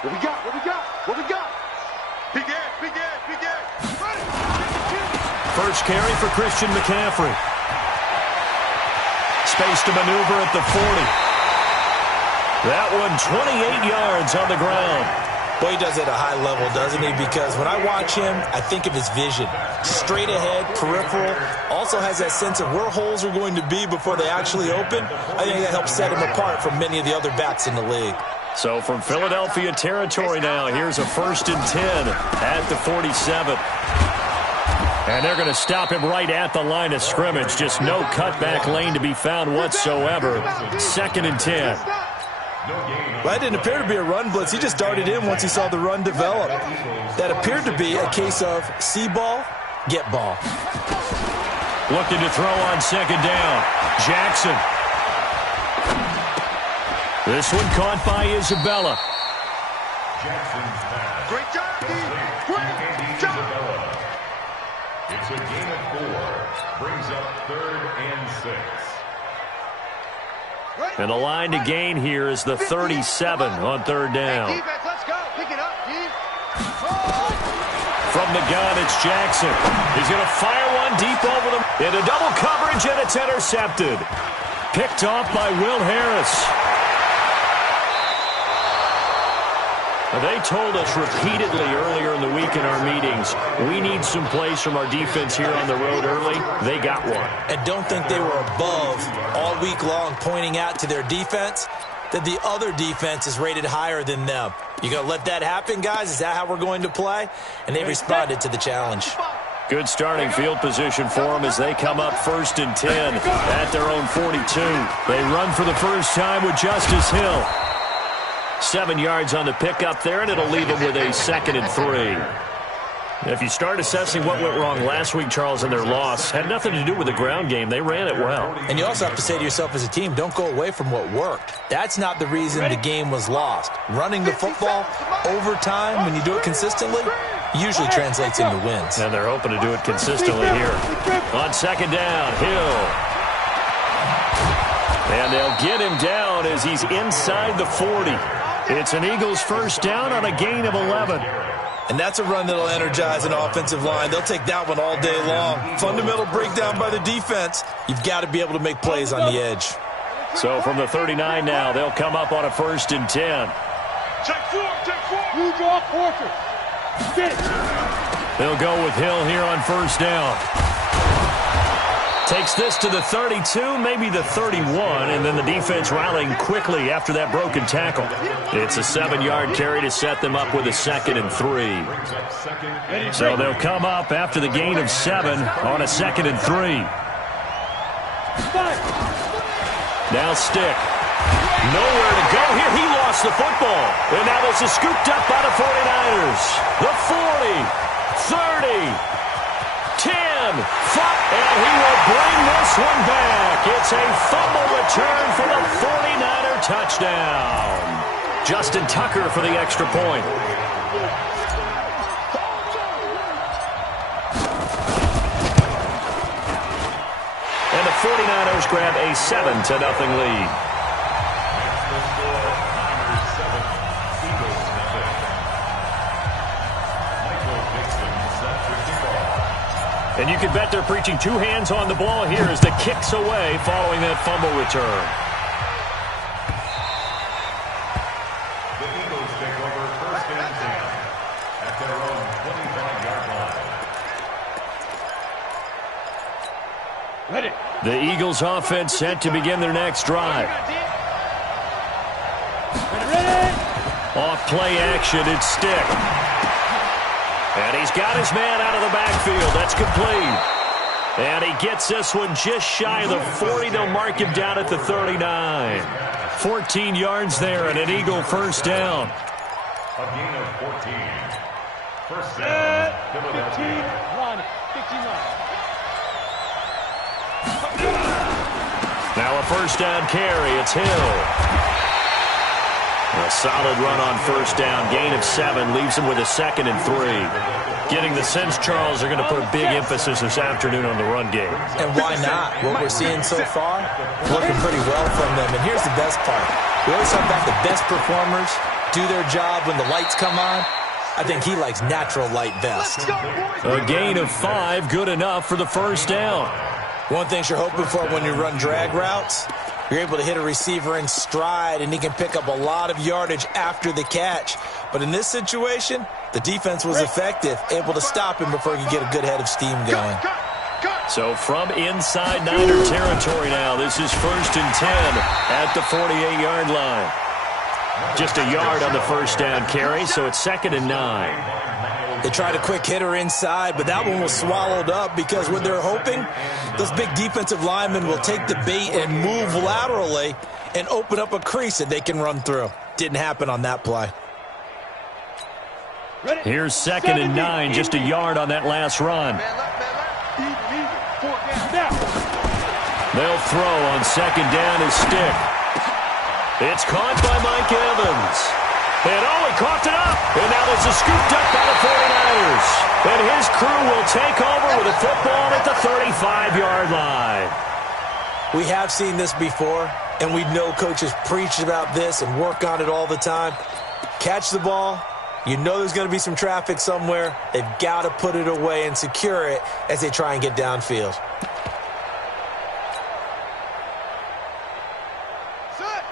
What we got? What we got? What we got? Begin. First carry for Christian McCaffrey. Space to maneuver at the 40. That one 28 yards on the ground. Well, he does it at a high level, doesn't he? Because when I watch him, I think of his vision. Straight ahead, peripheral. Also has that sense of where holes are going to be before they actually open. I think that helps set him apart from many of the other backs in the league. So from Philadelphia territory now, here's a 1st and 10 at the 47. And they're going to stop him right at the line of scrimmage. Just no cutback lane to be found whatsoever. 2nd and 10. Well, that didn't appear to be a run blitz. He just darted in once he saw the run develop. That appeared to be a case of see ball, get ball. Looking to throw on 2nd down. Jackson. This one caught by Isabella. Great job, Steve. Great job. It's a gain of 4. Brings up 3rd and 6. And the line to gain here is the 37 on 3rd down. Hey, defense, let's go. Pick it up, Steve. From the gun, it's Jackson. He's going to fire one deep over them. Into double coverage, and it's intercepted. Picked off by Will Harris. They told us repeatedly earlier in the week in our meetings, we need some plays from our defense here on the road early. They got one. And don't think they were above all week long pointing out to their defense that the other defense is rated higher than them. You going to let that happen, guys? Is that how we're going to play? And they responded to the challenge. Good starting field position for them as they come up 1st and 10 at their own 42. They run for the first time with Justice Hill. 7 yards on the pickup there, and it'll leave them with a 2nd and 3. If you start assessing what went wrong last week, Charles, in their loss, had nothing to do with the ground game. They ran it well. And you also have to say to yourself as a team, don't go away from what worked. That's not the reason the game was lost. Running the football over time, when you do it consistently, usually translates into wins. And they're hoping to do it consistently here. On 2nd down, Hill. And they'll get him down as he's inside the 40. It's an Eagles 1st down on a gain of 11. And that's a run that'll energize an offensive line. They'll take that one all day long. Fundamental breakdown by the defense. You've got to be able to make plays on the edge. So from the 39 now, they'll come up on a 1st and 10. Check 4. You draw Porter. They'll go with Hill here on 1st down. Takes this to the 32, maybe the 31, and then the defense rallying quickly after that broken tackle. It's a 7-yard carry to set them up with a 2nd and 3. So they'll come up after the gain of 7 on a 2nd and 3. Now Stick. Nowhere to go here. He lost the football. And now this is scooped up by the 49ers. The 40, 30, 10, 5, and he will bring this one back. It's a fumble return for the 49er touchdown. Justin Tucker for the extra point. And the 49ers grab a 7-0 lead. And you can bet they're preaching 2 hands on the ball here as the kick's away following that fumble return. The Eagles take over 1st and 10 at their own 25-yard line. Ready. The Eagles offense set to begin their next drive. Off play action, it's Stick. And he's got his man out of the backfield. That's complete. And he gets this one just shy of the 40. They'll mark him down at the 39. 14 yards there and an Eagle 1st down. A gain of 14. 1st down, Philadelphia. 59. Now a 1st down carry. It's Hill. A A solid run on first down. Gain of 7 leaves him with a 2nd and 3. Getting the sense, Charles, they're going to put a big emphasis this afternoon on the run game. And why not? What we're seeing so far, working pretty well from them. And here's the best part. We always talk about the best performers do their job when the lights come on. I think he likes natural light best. A gain of 5, good enough for the first down. One thing you're hoping for when you run drag routes, you're able to hit a receiver in stride, and he can pick up a lot of yardage after the catch. But in this situation, the defense was effective, able to stop him before he could get a good head of steam going. So from inside Niner territory now, this is 1st and 10 at the 48-yard line. Just a yard on the first down carry, so it's 2nd and 9. They tried a quick hitter inside, but that one was swallowed up because what they're hoping, those big defensive linemen will take the bait and move laterally and open up a crease that they can run through. Didn't happen on that play. Here's 2nd and 9, just a yard on that last run. They'll throw on 2nd down as Stick. It's caught by Mike Evans. And he coughed it up. And now this is scooped up by the 49ers. And his crew will take over with a football at the 35-yard line. We have seen this before, and we know coaches preach about this and work on it all the time. Catch the ball. You know there's going to be some traffic somewhere. They've got to put it away and secure it as they try and get downfield.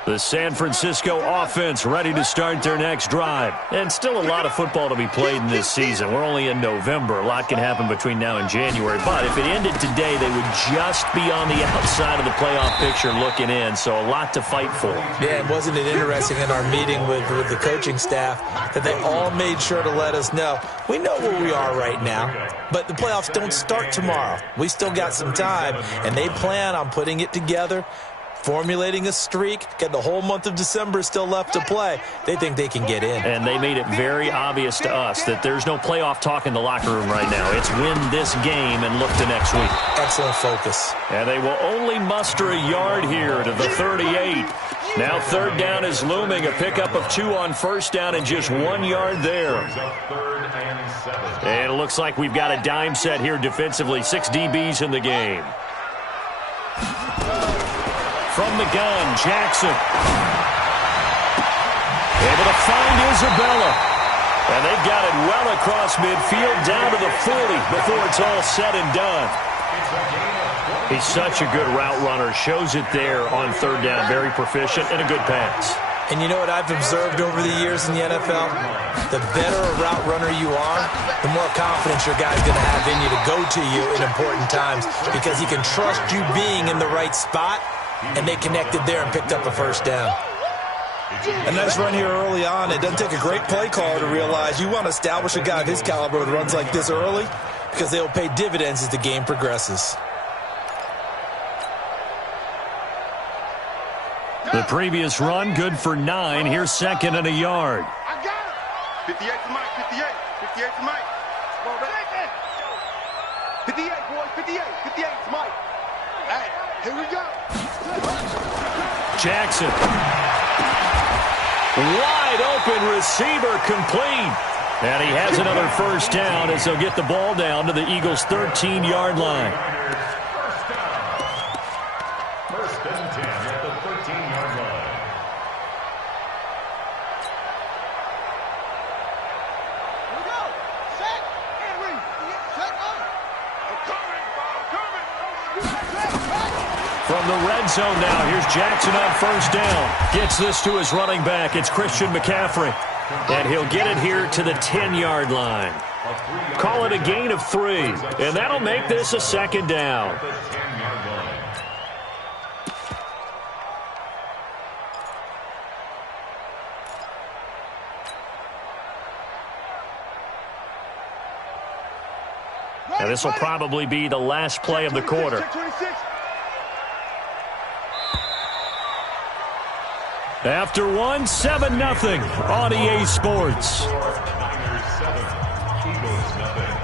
The San Francisco offense ready to start their next drive. And still a lot of football to be played in this season. We're only in November. A lot can happen between now and January. But if it ended today, they would just be on the outside of the playoff picture looking in. So a lot to fight for. Yeah, and wasn't it interesting in our meeting with the coaching staff that they all made sure to let us know, we know where we are right now, but the playoffs don't start tomorrow. We still got some time, and they plan on putting it together, formulating a streak, get the whole month of December still left to play. They think they can get in. And they made it very obvious to us that there's no playoff talk in the locker room right now. It's win this game and look to next week. Excellent focus. And they will only muster a yard here to the 38. Now 3rd down is looming. A pickup of 2 on first down and just 1 yard there. And it looks like we've got a dime set here defensively. 6 DBs in the game. From the gun, Jackson. Able to find Isabella. And they've got it well across midfield down to the 40 before it's all said and done. He's such a good route runner. Shows it there on 3rd down. Very proficient and a good pass. And you know what I've observed over the years in the NFL? The better a route runner you are, the more confidence your guy's going to have in you to go to you in important times because he can trust you being in the right spot. And they connected there and picked up a first down. A nice run here early on. It doesn't take a great play caller to realize you want to establish a guy of his caliber with runs like this early because they'll pay dividends as the game progresses. The previous run, good for 9. Here's 2nd and a yard. I got it. 58 to Mike, 58. 58 to Mike. Come on, back. 58, boys, 58. 58 to Mike. Hey, here we go. Jackson. Wide open receiver complete. And he has another first down as they'll get the ball down to the Eagles' 13-yard line. First and 10 at the 13-yard line. Here we go. Set. And read. Set up. I'm coming. From the red zone now, here's Jackson on first down. Gets this to his running back. It's Christian McCaffrey. And he'll get it here to the 10-yard line. Call it a gain of 3. And that'll make this a 2nd down. Now this will probably be the last play of the quarter. After 1, 7-0 on EA Sports. Niners 7, Eagles nothing.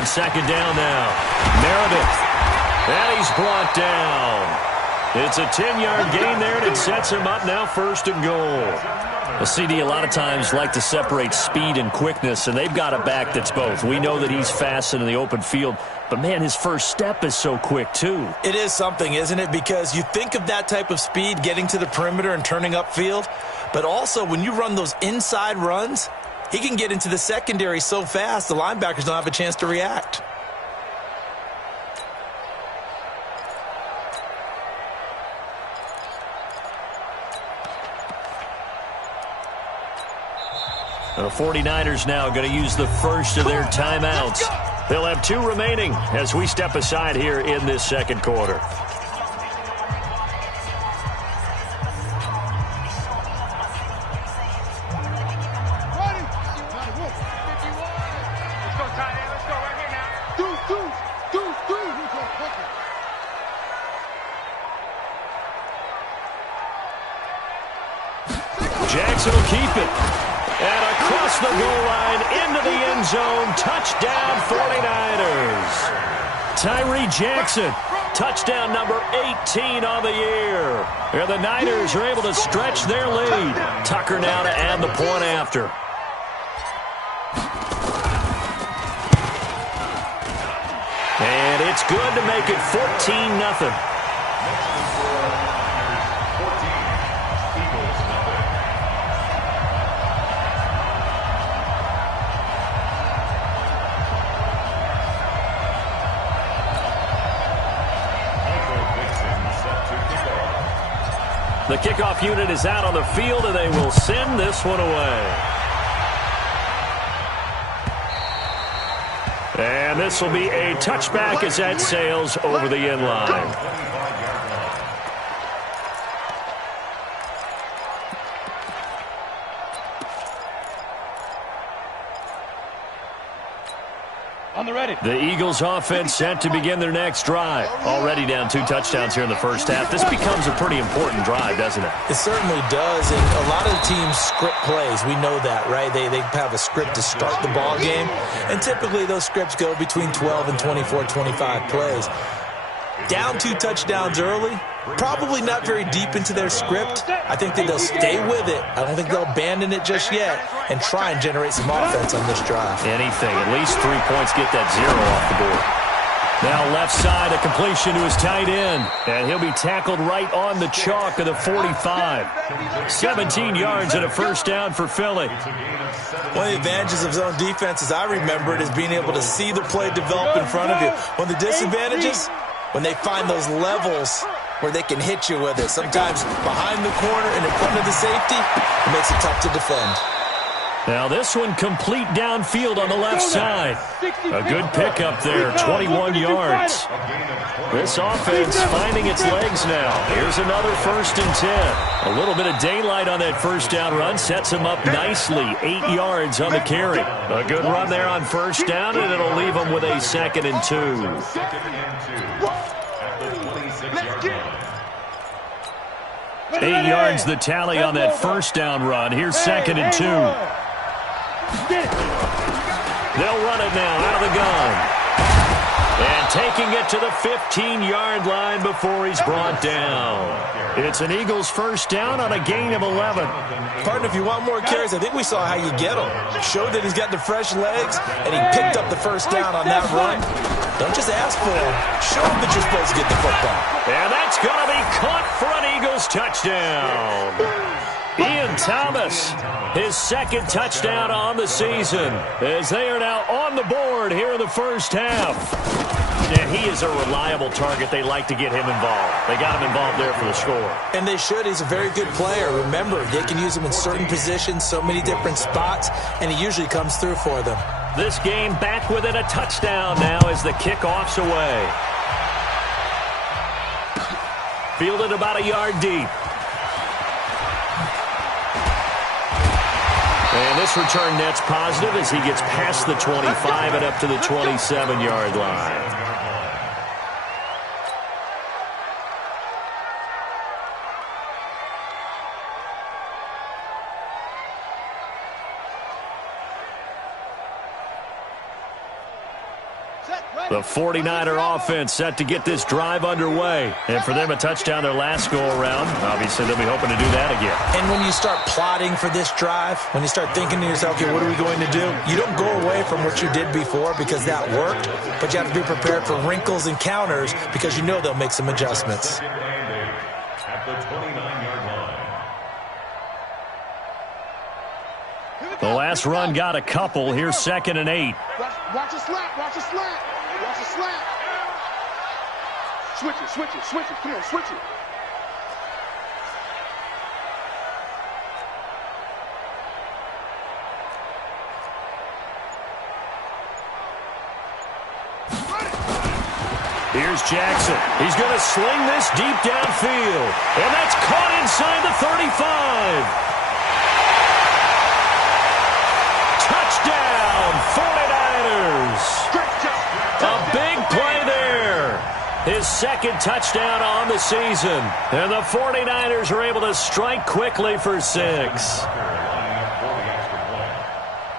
On second down now, Meredith. And he's brought down. It's a 10-yard gain there, and it sets him up now 1st and goal. A CD a lot of times like to separate speed and quickness, and they've got a back that's both. We know that he's fast in the open field, but, man, his first step is so quick, too. It is something, isn't it? Because you think of that type of speed getting to the perimeter and turning upfield, but also when you run those inside runs, he can get into the secondary so fast the linebackers don't have a chance to react. The 49ers now going to use the first of their timeouts. They'll have 2 remaining as we step aside here in this second quarter. Jackson will keep it. And across the goal line, into the end zone, touchdown 49ers. Tyree Jackson, touchdown number 18 on the year. And the Niners are able to stretch their lead. Tucker now to add the point after. And it's good to make it 14-0. The kickoff unit is out on the field, and they will send this one away. And this will be a touchback as that sails over the end line. The Eagles offense set to begin their next drive. Already down 2 touchdowns here in the first half. This becomes a pretty important drive, doesn't it? It certainly does, and a lot of the teams script plays. We know that, right? They have a script to start the ball game, and typically those scripts go between 12 and 24, 25 plays. Down 2 touchdowns early, probably not very deep into their script. I think that they'll stay with it. I don't think they'll abandon it just yet and try and generate some offense on this drive. Anything. At least 3 points, get that 0 off the board. Now left side, a completion to his tight end. And he'll be tackled right on the chalk of the 45. 17 yards and a first down for Philly. One of the advantages of zone defense, as I remember it, is being able to see the play develop in front of you. One of the disadvantages, when they find those levels where they can hit you with it. Sometimes behind the corner and in front of the safety, it makes it tough to defend. Now this one complete downfield on the left side. A good pickup there, 21 yards. This offense finding its legs now. Here's another 1st and 10. A little bit of daylight on that first down run sets him up nicely. 8 yards on the carry. A good run there on first down, and it'll leave him with a 2nd and 2. 8 yards the tally on that first down run. Here's 2nd and 2. They'll run it now out of the gun. And taking it to the 15-yard line before he's brought down. It's an Eagles first down on a gain of 11. Partner, if you want more carries, I think we saw how you get them. Showed that he's got the fresh legs, and he picked up the first down on that run. Don't just ask for him. Show him that you're supposed to get the football. And that's going to be caught for an Eagles touchdown. Ian Thomas, his 2nd touchdown on the season, as they are now on the board here in the first half. And he is a reliable target. They like to get him involved. They got him involved there for the score. And they should. He's a very good player. Remember, they can use him in certain positions, so many different spots, and he usually comes through for them. This game back within a touchdown now as the kickoff's away. Fielded about a yard deep. And this return net's positive as he gets past the 25 and up to the 27-yard line. The 49er offense set to get this drive underway. And for them, a touchdown their last go-around. Obviously, they'll be hoping to do that again. And when you start plotting for this drive, when you start thinking to yourself, okay, what are we going to do? You don't go away from what you did before because that worked, but you have to be prepared for wrinkles and counters because you know they'll make some adjustments. At the 29-yard line. The last run got a couple. Here's 2nd and 8. Watch a slant. Watch a slant. Watch a slant. Switch it. Switch it. Switch it. Come on, switch it. Here's Jackson. He's going to sling this deep downfield. And that's caught inside the 35. Touchdown, 49ers. A big play there. His 2nd touchdown on the season. And the 49ers are able to strike quickly for 6.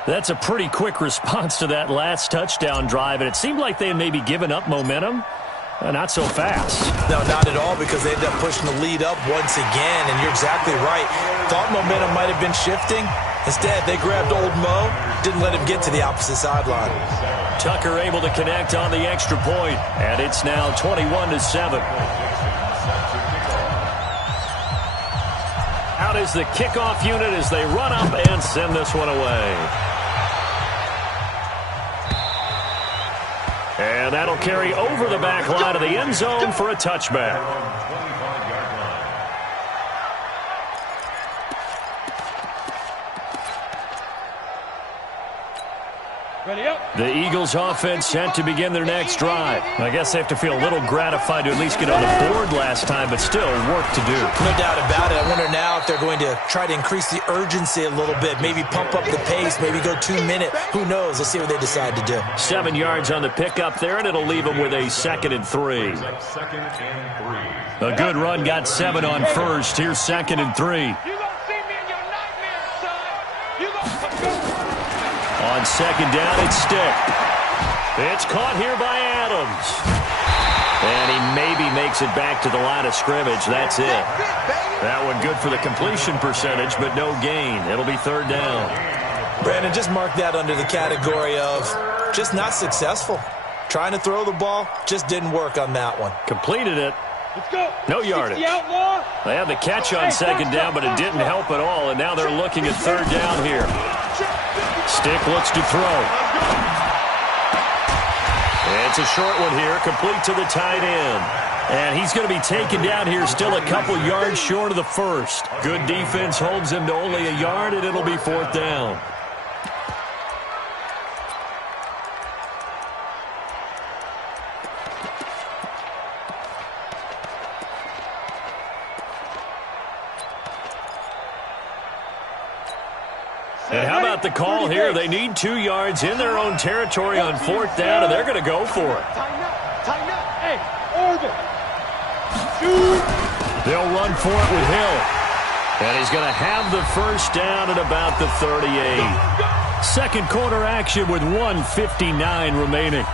That's a pretty quick response to that last touchdown drive, and it seemed like they had maybe given up momentum. Not so fast. No, not at all, because they ended up pushing the lead up once again, and you're exactly right. Thought momentum might have been shifting. Instead, they grabbed old Mo, didn't let him get to the opposite sideline. Tucker able to connect on the extra point, and it's now 21-7. Out is the kickoff unit as they run up and send this one away. And that'll carry over the back line of the end zone for a touchback. The Eagles offense set to begin their next drive. I guess they have to feel a little gratified to at least get on the board last time, but still work to do. No doubt about it. I wonder now if they're going to try to increase the urgency a little bit, maybe pump up the pace, maybe go 2-minute. Who knows? Let's see what they decide to do. 7 yards on the pickup there, and it'll leave them with a 2nd and 3. A good run got 7 on first. Here's 2nd and 3. On 2nd down, it's Stick. It's caught here by Adams. And he maybe makes it back to the line of scrimmage. That's it. That one good for the completion percentage, but no gain. It'll be 3rd down. Brandon, just mark that under the category of just not successful. Trying to throw the ball, just didn't work on that one. Completed it. No yardage. They had the catch on 2nd down, but it didn't help at all. And now they're looking at 3rd down here. Stick looks to throw. It's a short one here, complete to the tight end. And he's going to be taken down here still a couple yards short of the first. Good defense holds him to only a yard, and it'll be 4th down. And how about the call here? They need 2 yards in their own territory on 4th down, and they're going to go for it. Tighten up. Hey, orbit. They'll run for it with Hill. And he's going to have the 1st down at about the 38. 2nd quarter action with 1:59 remaining.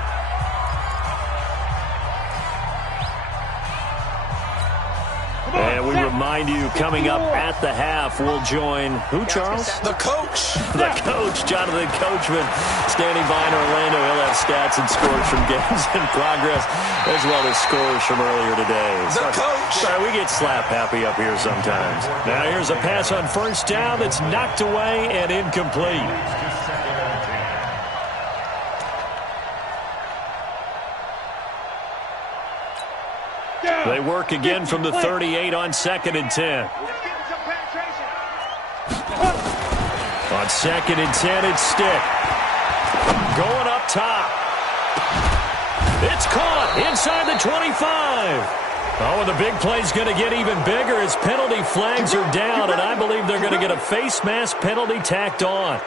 And we remind you, coming up at the half, we'll join who, Charles? The coach. The coach, Jonathan Coachman, standing by in Orlando. He'll have stats and scores from games in progress, as well as scores from earlier today. The coach. Sorry, we get slap happy up here sometimes. Now here's a pass on 1st down that's knocked away and incomplete. They work again from the 38 on 2nd and 10. On 2nd and 10, it's Stick. Going up top. It's caught inside the 25. Oh, and the big play's going to get even bigger as penalty flags are down, and I believe they're going to get a face mask penalty tacked on.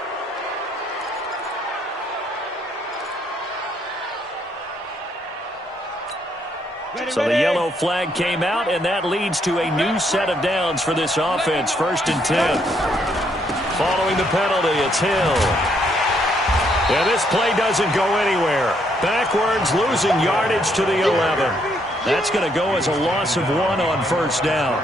So the yellow flag came out, and that leads to a new set of downs for this offense. 1st and 10. Following the penalty, it's Hill. And this play doesn't go anywhere. Backwards, losing yardage to the 11. That's going to go as a loss of 1 on first down.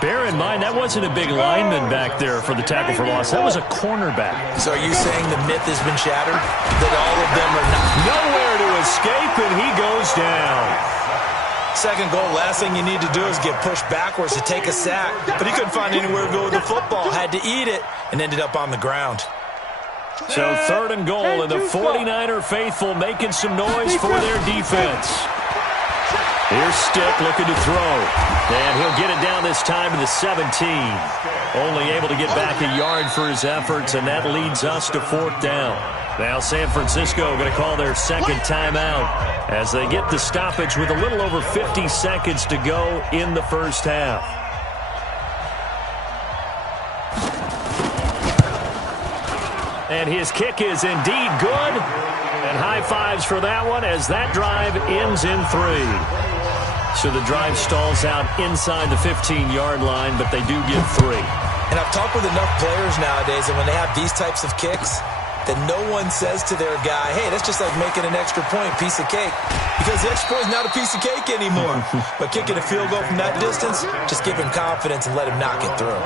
Bear in mind, that wasn't a big lineman back there for the tackle for loss. That was a cornerback. So are you saying the myth has been shattered? That all of them are not? Nowhere to escape, and he goes down. Second goal, last thing you need to do is get pushed backwards to take a sack. But he couldn't find anywhere to go with the football. Had to eat it and ended up on the ground. So third and goal, and the 49er faithful making some noise for their defense. Here's Stick looking to throw. And he'll get it down this time to the 17. Only able to get back a yard for his efforts, and that leads us to fourth down. Now San Francisco going to call their second timeout as they get the stoppage with a little over 50 seconds to go in the first half. And his kick is indeed good. And high fives for that one as that drive ends in 3. So the drive stalls out inside the 15-yard line, but they do get 3. And I've talked with enough players nowadays, and when they have these types of kicks, that no one says to their guy, hey, that's just like making an extra point, piece of cake. Because the extra point is not a piece of cake anymore. But kicking a field goal from that distance, just give him confidence and let him knock it through.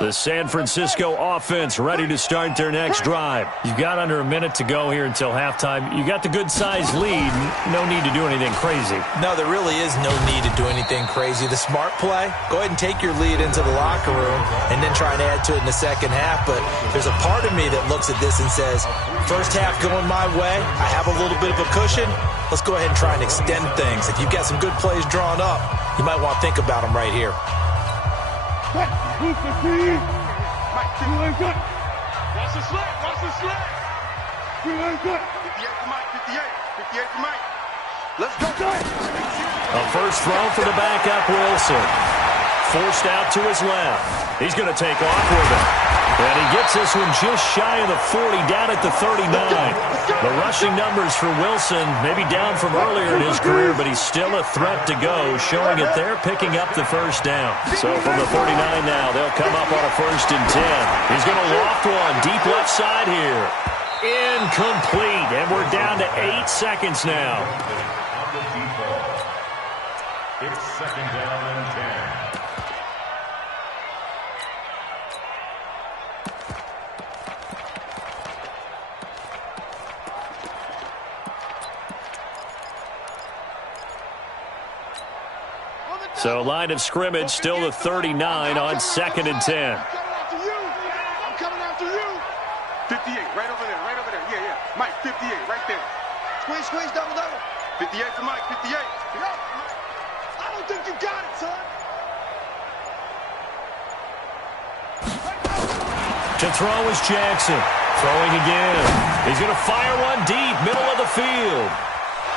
The San Francisco offense ready to start their next drive. You've got under a minute to go here until halftime. You got the good-sized lead. No need to do anything crazy. No, there really is no need to do anything crazy. The smart play, go ahead and take your lead into the locker room and then try and add to it in the second half. But there's a part of me that looks at this and says, first half going my way, I have a little bit of a cushion. Let's go ahead and try and extend things. If you've got some good plays drawn up, you might want to think about them right here. Watch the slap. Watch the slap. 58 to Mike. 58 to Mike. Let's go. A first throw for the backup, Wilson. Forced out to his left. He's going to take off with it. And he gets this one just shy of the 40, down at the 39. The rushing numbers for Wilson, maybe down from earlier in his career, but he's still a threat to go, showing that they're picking up the first down. So from the 49 now, they'll come up on a 1st and 10. He's going to loft one deep left side here. Incomplete, and we're down to 8 seconds now. It's 2nd down and 10. So line of scrimmage still the 39 on 2nd and 10. I'm coming after you. 58, right over there. Yeah. Mike, 58, right there. Squeeze, double. 58 to Mike, 58. I don't think you got it, son. To throw is Jackson. Throwing again. He's going to fire one deep, middle of the field.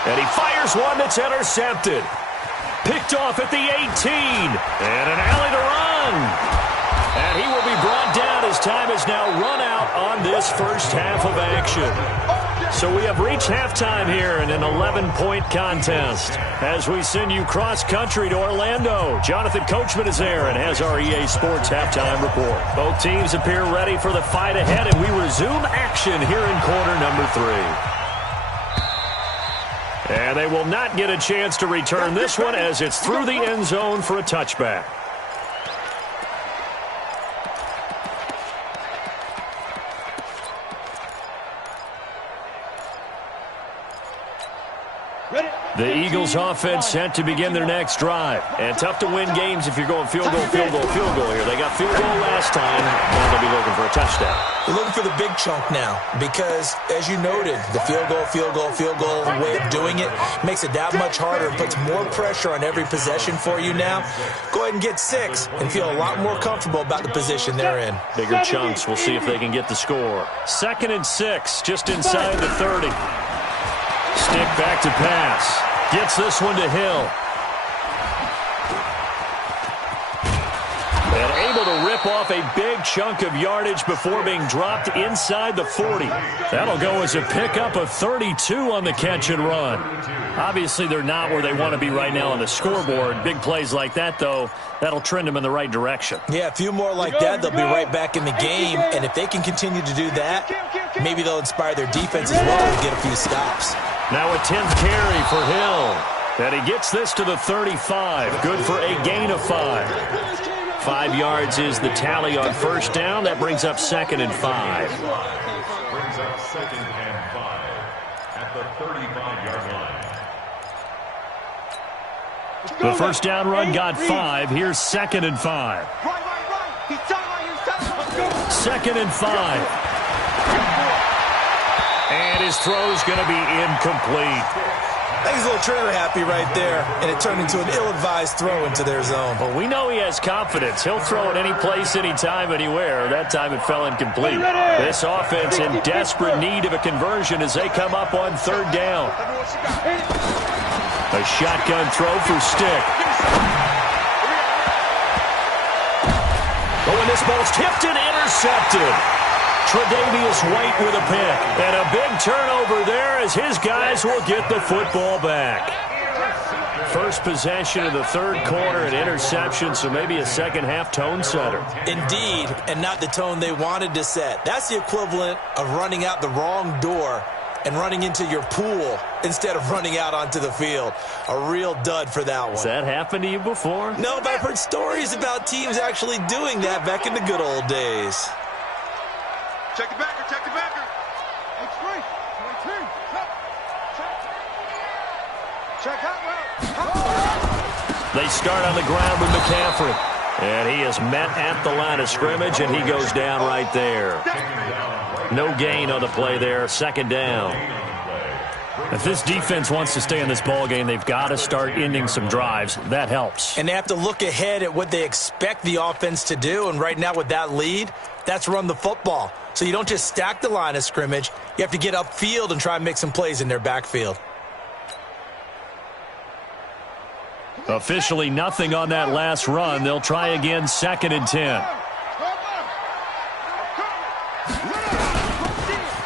And he fires one that's intercepted. Picked off at the 18. And an alley to run. And he will be brought down as time is now run out on this first half of action. So we have reached halftime here in an 11-point contest. As we send you cross-country to Orlando, Jonathan Coachman is there and has our EA Sports halftime report. Both teams appear ready for the fight ahead, and we resume action here in quarter number 3. And they will not get a chance to return this one as it's through the end zone for a touchback. The Eagles offense set to begin their next drive. And tough to win games if you're going field goal here. They got field goal last time. Now they'll be looking for a touchdown. They're looking for the big chunk now because, as you noted, the field goal way of doing it makes it that much harder and puts more pressure on every possession for you now. Go ahead and get 6 and feel a lot more comfortable about the position they're in. Bigger chunks. We'll see if they can get the score. 2nd and 6, just inside the 30. Stick back to pass. Gets this one to Hill. And able to rip off a big chunk of yardage before being dropped inside the 40. That'll go as a pickup of 32 on the catch and run. Obviously, they're not where they want to be right now on the scoreboard. Big plays like that, though, that'll trend them in the right direction. Yeah, a few more like that, they'll be right back in the game. And if they can continue to do that, maybe they'll inspire their defense as well and get a few stops. Now a 10th carry for Hill. And he gets this to the 35. Good for a gain of 5. 5 yards is the tally on first down. That brings up 2nd and 5. Brings up 2nd and 5 at the 35-yard line. The first down run got 5. Here's 2nd and 5. 2nd and 5. And his throw's going to be incomplete. I think he's a little trigger happy right there, and it turned into an ill-advised throw into their zone. Well, we know he has confidence. He'll throw it any place, anytime, anywhere. That time it fell incomplete. This offense in desperate need of a conversion as they come up on 3rd down. A shotgun throw for Stick. Oh, and this ball's tipped and intercepted. Tre'Davious White with a pick. And a big turnover there as his guys will get the football back. First possession of the 3rd quarter, an interception, so maybe a second-half tone setter. Indeed, and not the tone they wanted to set. That's the equivalent of running out the wrong door and running into your pool instead of running out onto the field. A real dud for that one. Has that happened to you before? No, but I've heard stories about teams actually doing that back in the good old days. Check the backer, check the backer. Check out route. They start on the ground with McCaffrey. And he is met at the line of scrimmage, and he goes down right there. No gain on the play there, 2nd down. If this defense wants to stay in this ballgame, they've got to start ending some drives. That helps. And they have to look ahead at what they expect the offense to do. And right now with that lead, that's run the football. So you don't just stack the line of scrimmage. You have to get upfield and try and make some plays in their backfield. Officially nothing on that last run. They'll try again, 2nd and 10.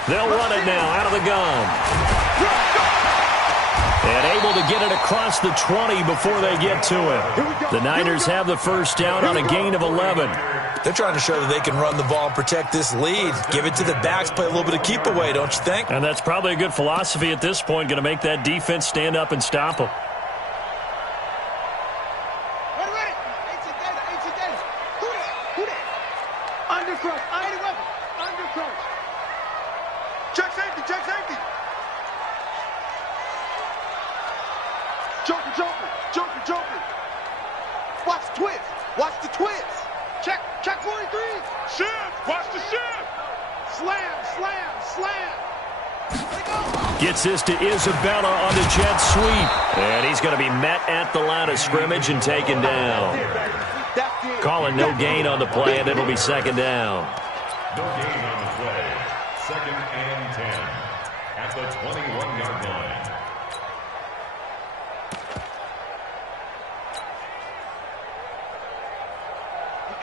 They'll run it now out of the gun. And able to get it across the 20 before they get to it. The Niners have the first down on a gain of 11. They're trying to show that they can run the ball and protect this lead. Give it to the backs, play a little bit of keep away, don't you think? And that's probably a good philosophy at this point, going to make that defense stand up and stop them. Check safety, check safety. Joker, joker, joker, joker. Watch the twist, watch the twist. Check 43. Shift, watch the shift. Slam, slam, slam. Gets this to Isabella on the jet sweep. And he's going to be met at the line of scrimmage and taken down. Calling no gain on the play, and it'll be 2nd down. No gain on the play. 2nd and 10 at the 21-yard line.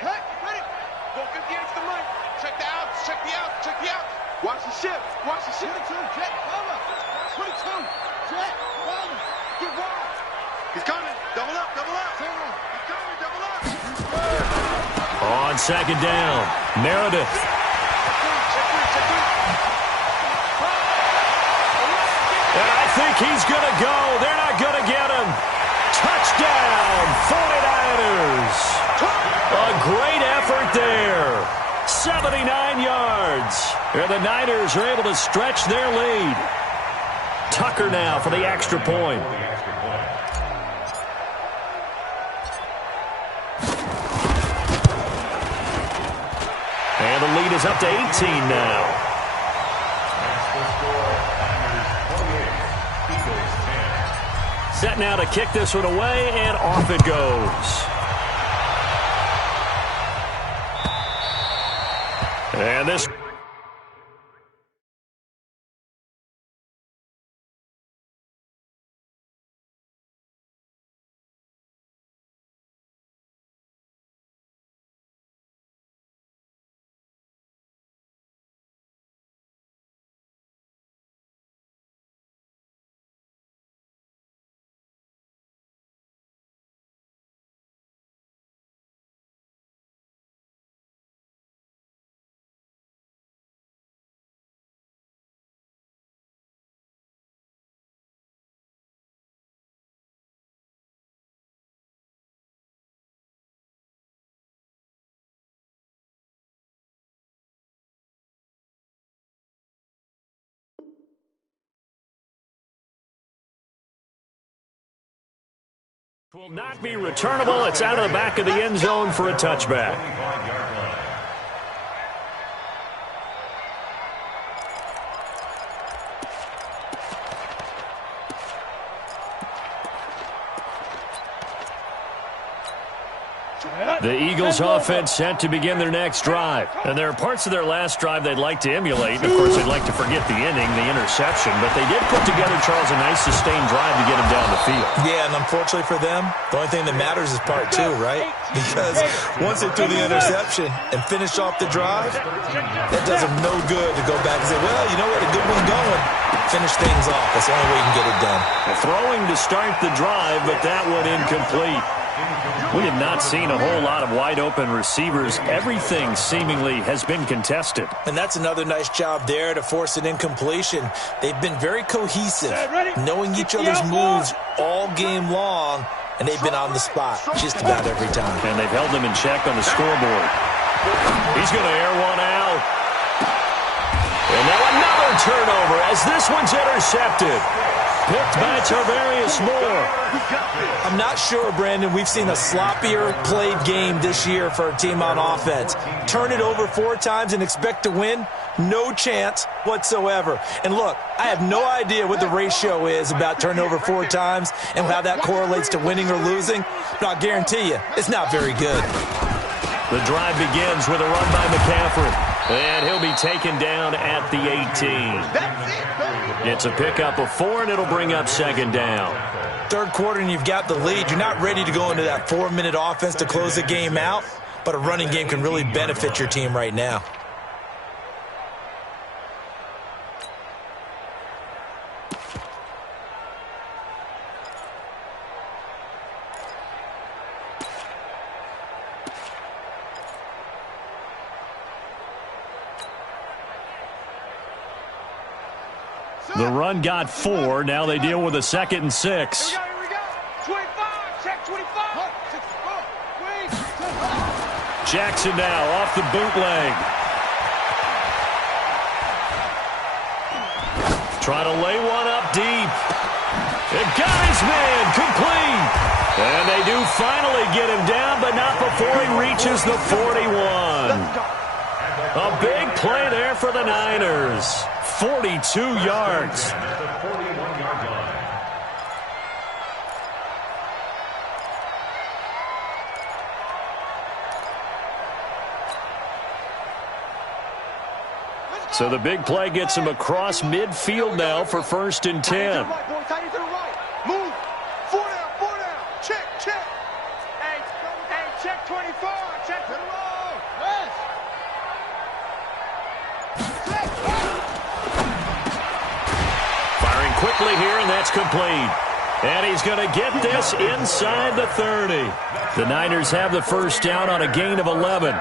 Cut, ready. Go 58 to the right. Check the outs, check the outs, check the outs. Watch the shift, watch the shift. 22, jet, cover. 22, jet, cover. Get wide. He's coming. Double up, double up. He's coming, double up. On 2nd down, Meredith. And I think he's going to go. They're not going to get him. Touchdown, 49ers. A great effort there. 79 yards. And the Niners are able to stretch their lead. Tucker now for the extra point. And the lead is up to 18 now. Set now to kick this one away, and off it goes. And this Will not be returnable. It's out of the back of the end zone for a touchback. The Eagles offense set to begin their next drive. And there are parts of their last drive they'd like to emulate. And, of course, they'd like to forget the inning, the interception. But they did put together, Charles, a nice sustained drive to get them down the field. Yeah, and unfortunately for them, the only thing that matters is part two, right? Because once they threw the interception and finished off the drive, that does them no good to go back and say, well, you know what, a good one's going. Finish things off. That's the only way you can get it done. Throwing to start the drive, but that one incomplete. We have not seen a whole lot of wide-open receivers. Everything seemingly has been contested. And that's another nice job there to force an incompletion. They've been very cohesive, knowing each other's moves all game long, and they've been on the spot just about every time. And they've held them in check on the scoreboard. He's going to air one out. And now another turnover as this one's intercepted. Picked by Tarvarius Moore. I'm not sure, Brandon, we've seen a sloppier played game this year for a team on offense. Turn it over 4 times and expect to win? No chance whatsoever. And look, I have no idea what the ratio is about turnover 4 times and how that correlates to winning or losing, but I'll guarantee you, it's not very good. The drive begins with a run by McCaffrey. And he'll be taken down at the 18. It's a pickup of 4, and it'll bring up second down. Third quarter, and you've got the lead. You're not ready to go into that 4-minute offense to close the game out, but a running game can really benefit your team right now. The run got 4. Now they deal with a 2nd and 6. Here we go. 25. Check 25. Jackson now off the bootleg. Trying to lay one up deep. It got his man complete. And they do finally get him down, but not before he reaches the 41. A big play there for the Niners. 42 yards. So the big play gets him across midfield now for 1st and 10. Move. 4 down. Check. Hey, check 24. Check to the road. Yes. Firing quickly here, and that's complete. And he's going to get this inside the 30. The Niners have the first down on a gain of 11.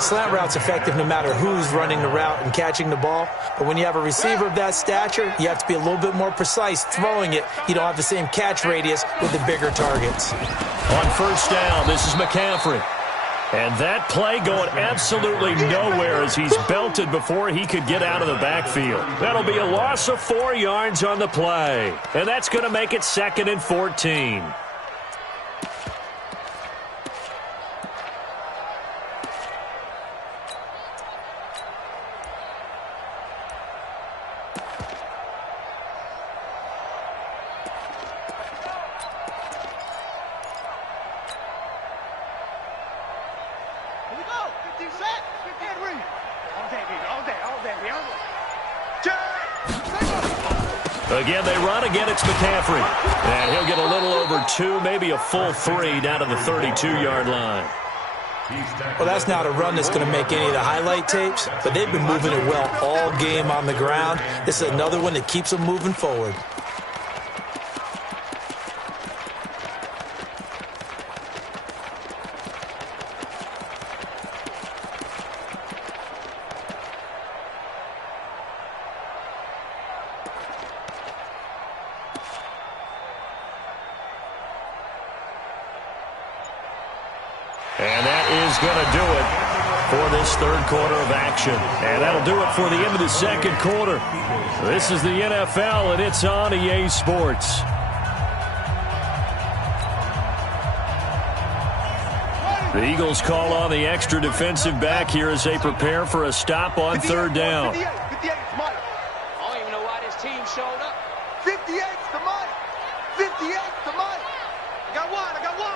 Slant route's effective no matter who's running the route and catching the ball. But when you have a receiver of that stature, you have to be a little bit more precise throwing it. You don't have the same catch radius with the bigger targets. On first down, this is McCaffrey. And that play going absolutely nowhere as he's belted before he could get out of the backfield. That'll be a loss of 4 yards on the play. And that's going to make it 2nd and 14. Again, they run. Again, it's McCaffrey. And he'll get a little over 2, maybe a full 3 down to the 32-yard line. Well, that's not a run that's going to make any of the highlight tapes, but they've been moving it well all game on the ground. This is another one that keeps them moving forward. And that is going to do it for this third quarter of action. And that'll do it for the end of the second quarter. This is the NFL, and it's on EA Sports. The Eagles call on the extra defensive back here as they prepare for a stop on third down. 58, 58, Mike. I don't even know why this team showed up. 58's the Mike. 58's the Mike. I got one. I got one.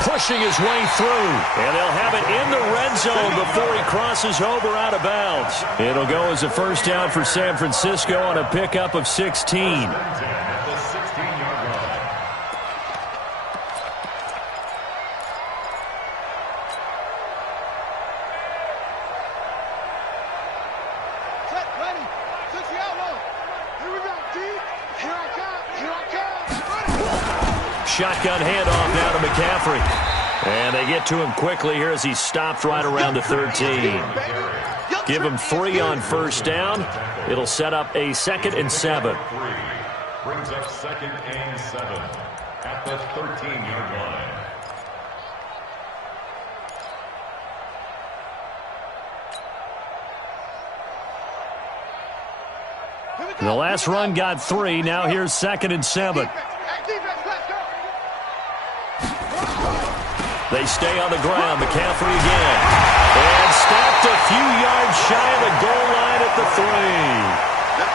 Pushing his way through, and they'll have it in the red zone before he crosses over out of bounds. It'll go as a first down for San Francisco on a pickup of 16. At the 16-yard line. Set, ready. 60 out low. Here we go, D. Here I come. Here I come. Shotgun handoff now to McCaffrey. And they get to him quickly here as he stopped right around the 13. Give him 3 on first down. It'll set up a 2nd and 7. Brings up 2nd and 7 at the 13-yard line. The last run got 3. Now here's 2nd and 7. They stay on the ground. McCaffrey again. And stopped a few yards shy of the goal line at the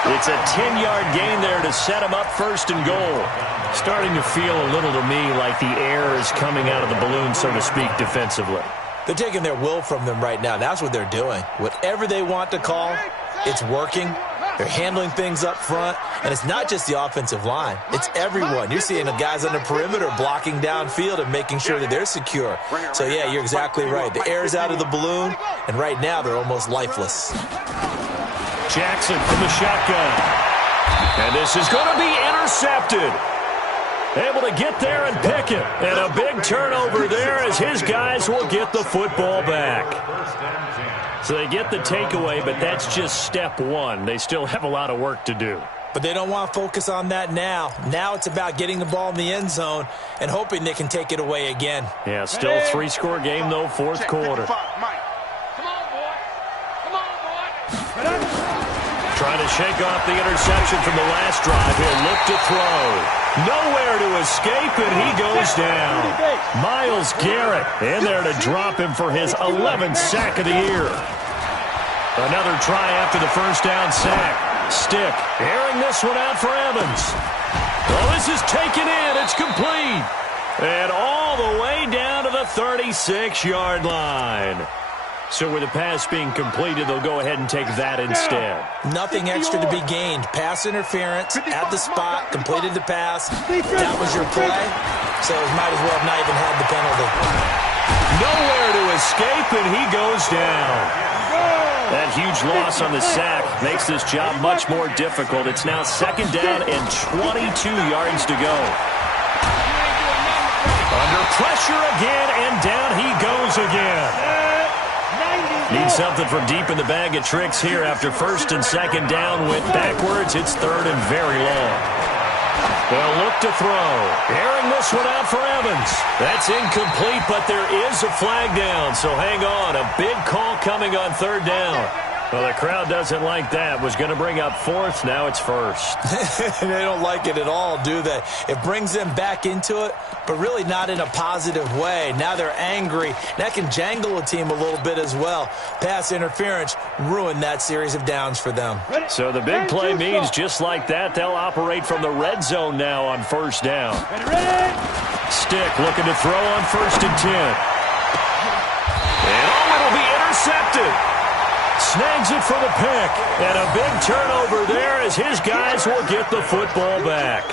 3. It's a 10-yard gain there to set him up 1st and goal. Starting to feel a little to me like the air is coming out of the balloon, so to speak, defensively. They're taking their will from them right now. That's what they're doing. Whatever they want to call, it's working. They're handling things up front, and it's not just the offensive line. It's everyone. You're seeing the guys on the perimeter blocking downfield and making sure that they're secure. So, yeah, you're exactly right. The air's out of the balloon, and right now they're almost lifeless. Jackson from the shotgun. And this is going to be intercepted. Able to get there and pick it. And a big turnover there as his guys will get the football back. So they get the takeaway, but that's just step 1. They still have a lot of work to do. But they don't want to focus on that now. Now it's about getting the ball in the end zone and hoping they can take it away again. Yeah, still 3-score game, though, 4th quarter. Come on, boy. Come on, boy. Trying to shake off the interception from the last drive. He'll look to throw. Nowhere to escape, and he goes down. Myles Garrett in there to drop him for his 11th sack of the year. Another try after the first down sack. Stick airing this one out for Evans. Oh, this is taken in. It's complete. And all the way down to the 36-yard line. So with the pass being completed, they'll go ahead and take that instead. Nothing extra to be gained. Pass interference at the spot, completed the pass. That was your play, so might as well have not even had the penalty. Nowhere to escape, and he goes down. That huge loss on the sack makes this job much more difficult. It's now 2nd down and 22 yards to go. Under pressure again, and down he goes again. Need something from deep in the bag of tricks here after 1st and 2nd down. Went backwards. It's 3rd and very long. They'll look to throw. Airing this one out for Evans. That's incomplete, but there is a flag down, so hang on. A big call coming on 3rd down. Well, the crowd doesn't like that. Was going to bring up 4th. Now it's 1st. They don't like it at all, do they? It brings them back into it, but really not in a positive way. Now they're angry. That can jangle a team a little bit as well. Pass interference ruined that series of downs for them. So the big play means just like that, they'll operate from the red zone now on 1st down. Stick looking to throw on 1st and 10. And it'll be intercepted. Snags it for the pick, and a big turnover there as his guys will get the football back.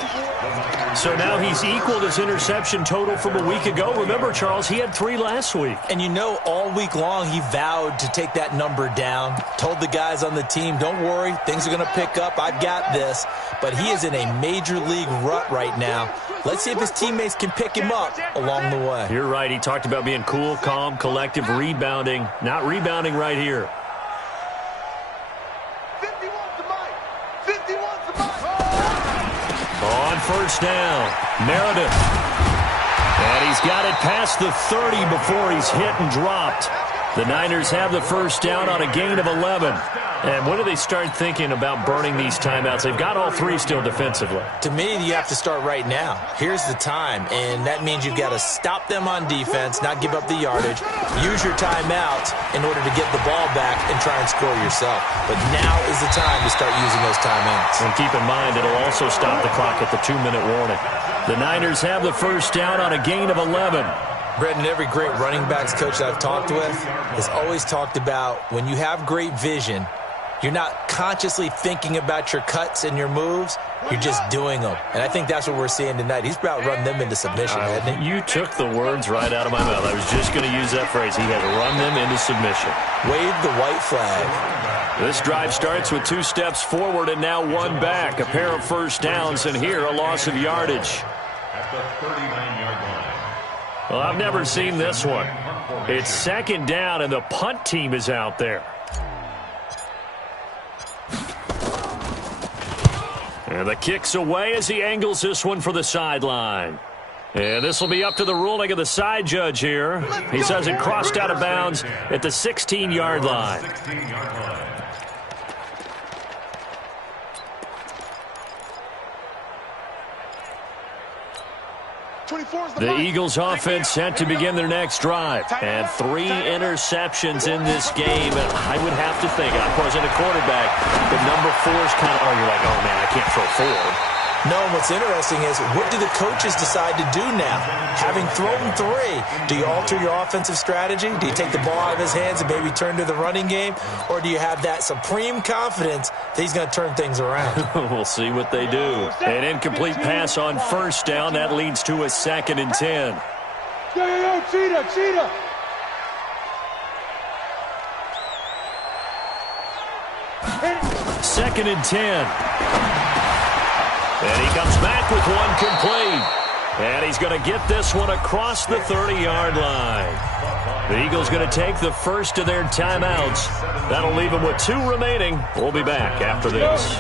So now he's equaled his interception total from a week ago. Remember, Charles, he had 3 last week. And you know, all week long he vowed to take that number down. Told the guys on the team, don't worry, things are going to pick up. I've got this. But he is in a major league rut right now. Let's see if his teammates can pick him up along the way. You're right. He talked about being cool, calm, collective, rebounding. Not rebounding right here. 51's the Mike. 51's the Mike. On 1st down, Meredith. And he's got it past the 30 before he's hit and dropped. The Niners have the first down on a gain of 11. And when do they start thinking about burning these timeouts? They've got all three still defensively. To me, you have to start right now. Here's the time, and that means you've got to stop them on defense, not give up the yardage, use your timeouts in order to get the ball back and try and score yourself. But now is the time to start using those timeouts. And keep in mind, it'll also stop the clock at the 2-minute warning. The Niners have the first down on a gain of 11. Brendan, every great running backs coach I've talked with has always talked about when you have great vision, you're not consciously thinking about your cuts and your moves. You're just doing them. And I think that's what we're seeing tonight. He's about run them into submission, hasn't he? You took the words right out of my mouth. I was just going to use that phrase. He has run them into submission. Wave the white flag. This drive starts with 2 steps forward and now 1 back. A pair of first downs, and here a loss of yardage. At the 39-yard line. Well, I've never seen this one. It's second down, and the punt team is out there. And the kick's away as he angles this one for the sideline. And this will be up to the ruling of the side judge here. He says it crossed out of bounds at the 16-yard line. 16-yard line. The Eagles offense set to begin their next drive. And 3 interceptions in this game. And I would have to think, I wasn't a quarterback, but number 4 is kind of, you're like, oh, man, I can't throw 4. No, what's interesting is, what do the coaches decide to do now? Having thrown 3, do you alter your offensive strategy? Do you take the ball out of his hands and maybe turn to the running game? Or do you have that supreme confidence that he's going to turn things around? We'll see what they do. An incomplete pass on first down. That leads to a 2nd and 10. Yo, cheetah! Second and 10. And he comes back with one complete. And he's going to get this one across the 30-yard line. The Eagles going to take the first of their timeouts. That'll leave them with 2 remaining. We'll be back after this.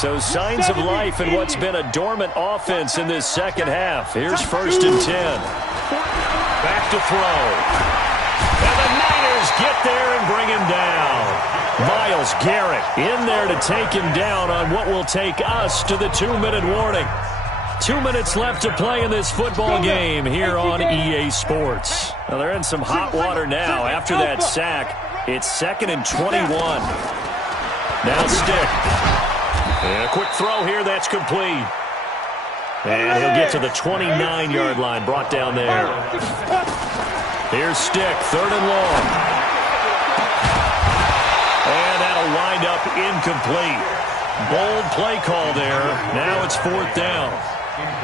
So signs of life in what's been a dormant offense in this second half. Here's 1st and 10. Back to throw. And the Niners get there and bring him down. Myles Garrett in there to take him down on what will take us to the 2-minute warning. 2 minutes left to play in this football game here on EA Sports. Now they're in some hot water now after that sack. It's 2nd and 21. Now stick. And a quick throw here, that's complete. And he'll get to the 29-yard line, brought down there. Here's stick, 3rd and long. And that'll wind up incomplete. Bold play call there. Now it's 4th down.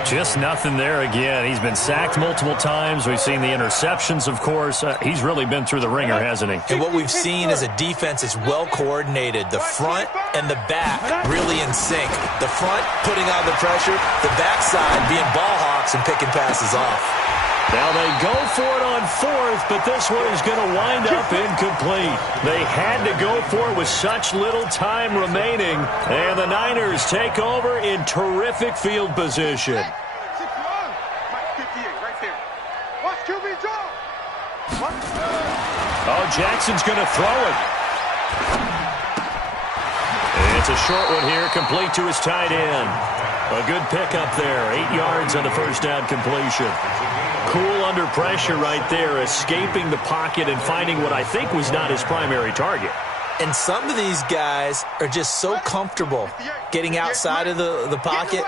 Just nothing there again. He's been sacked multiple times. We've seen the interceptions, of course. He's really been through the ringer, hasn't he? And what we've seen is a defense that's well coordinated. The front and the back really in sync. The front putting on the pressure. The backside being ball hawks and picking passes off. Now they go for it on 4th, but this one is going to wind up incomplete. They had to go for it with such little time remaining, and the Niners take over in terrific field position. 58 right there. Watch QB draw. Oh, Jackson's going to throw it. And it's a short one here, complete to his tight end. A good pickup there, 8 yards on the first down completion. Cool under pressure right there, escaping the pocket and finding what I think was not his primary target. And some of these guys are just so comfortable getting outside of the pocket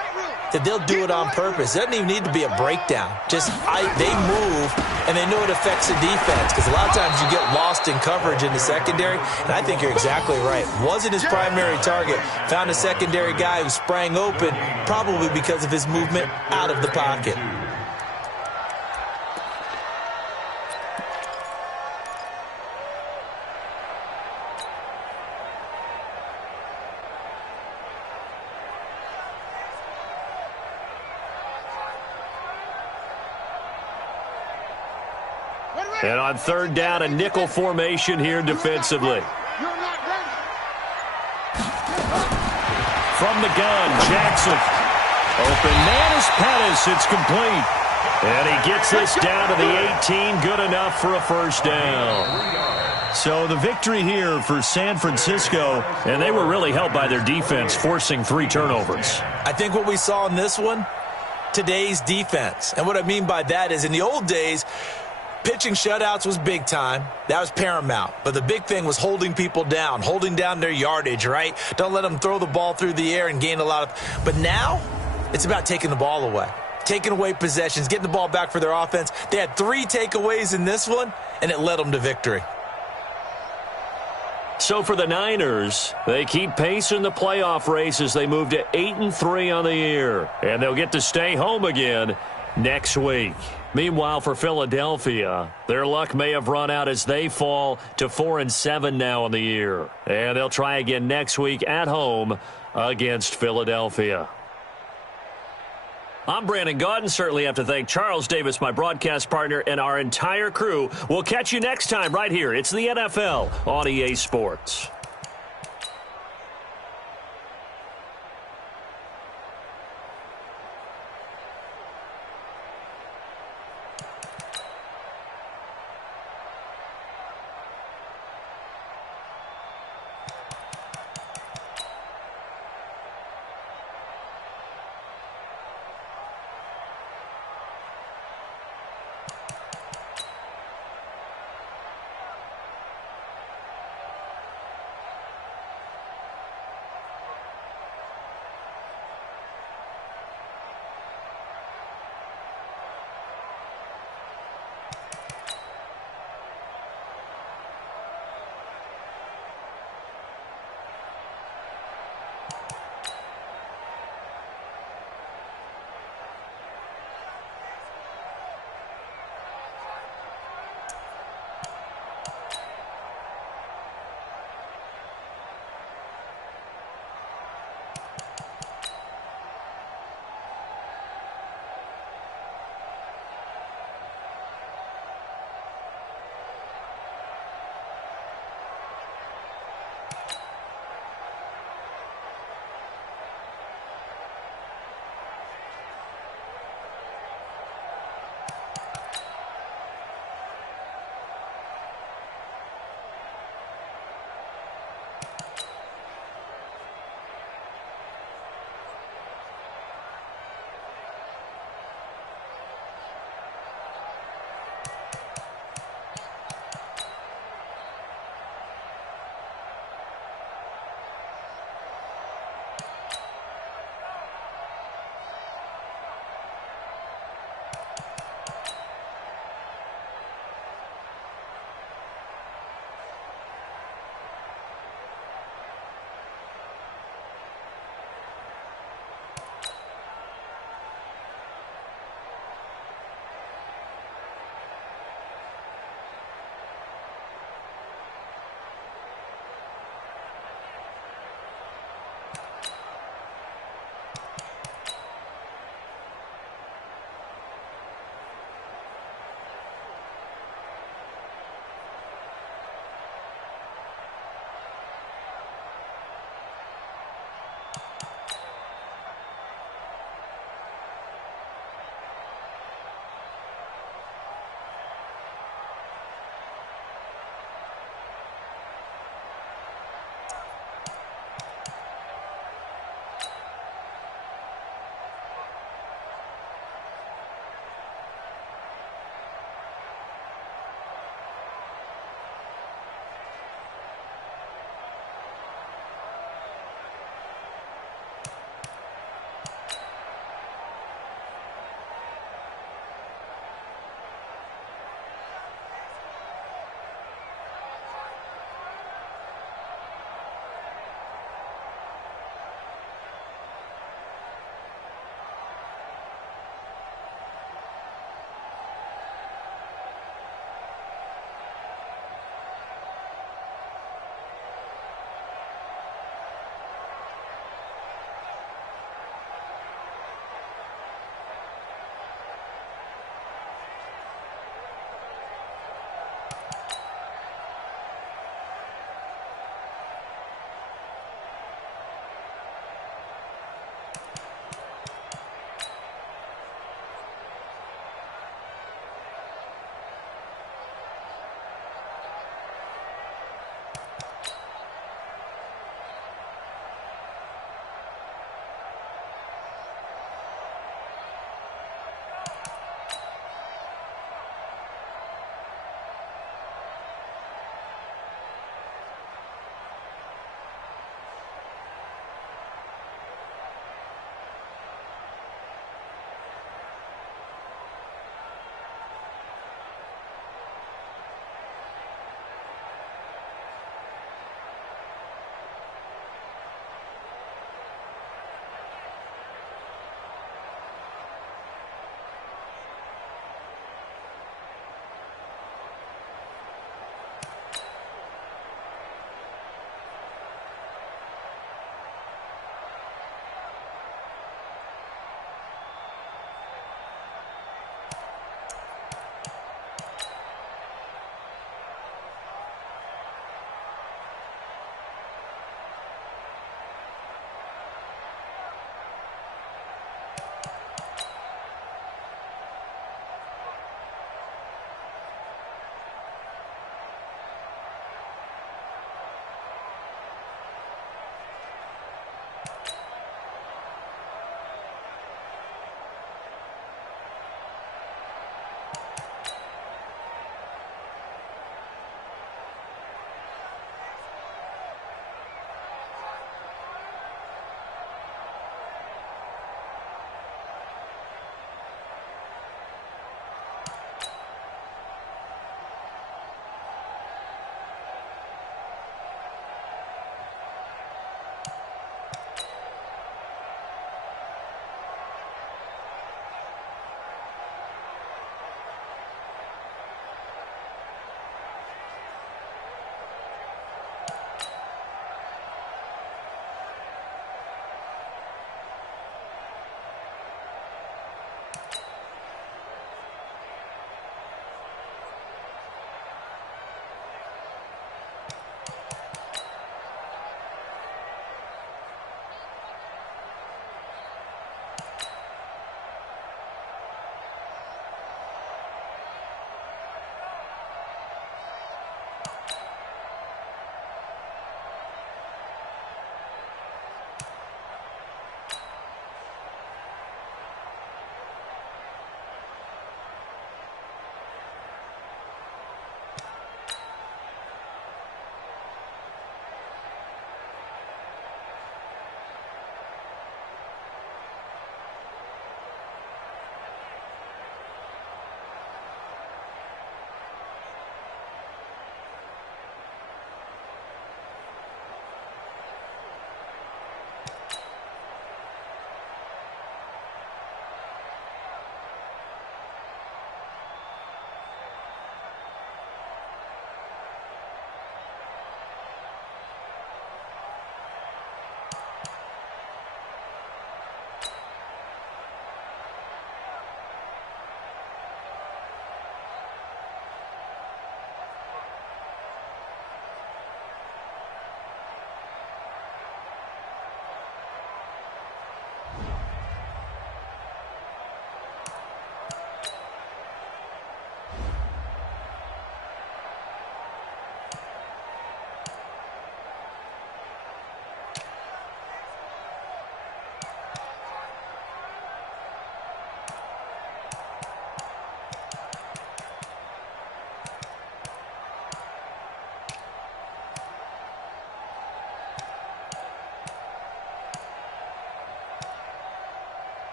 that they'll do it on purpose. It doesn't even need to be a breakdown. Just they move, and they know it affects the defense, because a lot of times you get lost in coverage in the secondary, and I think you're exactly right. Wasn't his primary target. Found a secondary guy who sprang open, probably because of his movement out of the pocket. And on 3rd down, a nickel formation here defensively. From the gun, Jackson. Open man is Pettis. It's complete. And he gets this down to the 18. Good enough for a first down. So the victory here for San Francisco, and they were really helped by their defense, forcing 3 turnovers. I think what we saw in this one, today's defense. And what I mean by that is in the old days, pitching shutouts was big time. That was paramount. But the big thing was holding people down, holding down their yardage, right? Don't let them throw the ball through the air and gain a lot of. But now it's about taking the ball away, taking away possessions, getting the ball back for their offense. They had 3 takeaways in this one, and it led them to victory. So for the Niners, they keep pace in the playoff race as they move to 8-3 on the year. And they'll get to stay home again next week. Meanwhile, for Philadelphia, their luck may have run out as they fall to 4-7 now on the year. And they'll try again next week at home against Philadelphia. I'm Brandon Gaudin. Certainly have to thank Charles Davis, my broadcast partner, and our entire crew. We'll catch you next time right here. It's the NFL on EA Sports.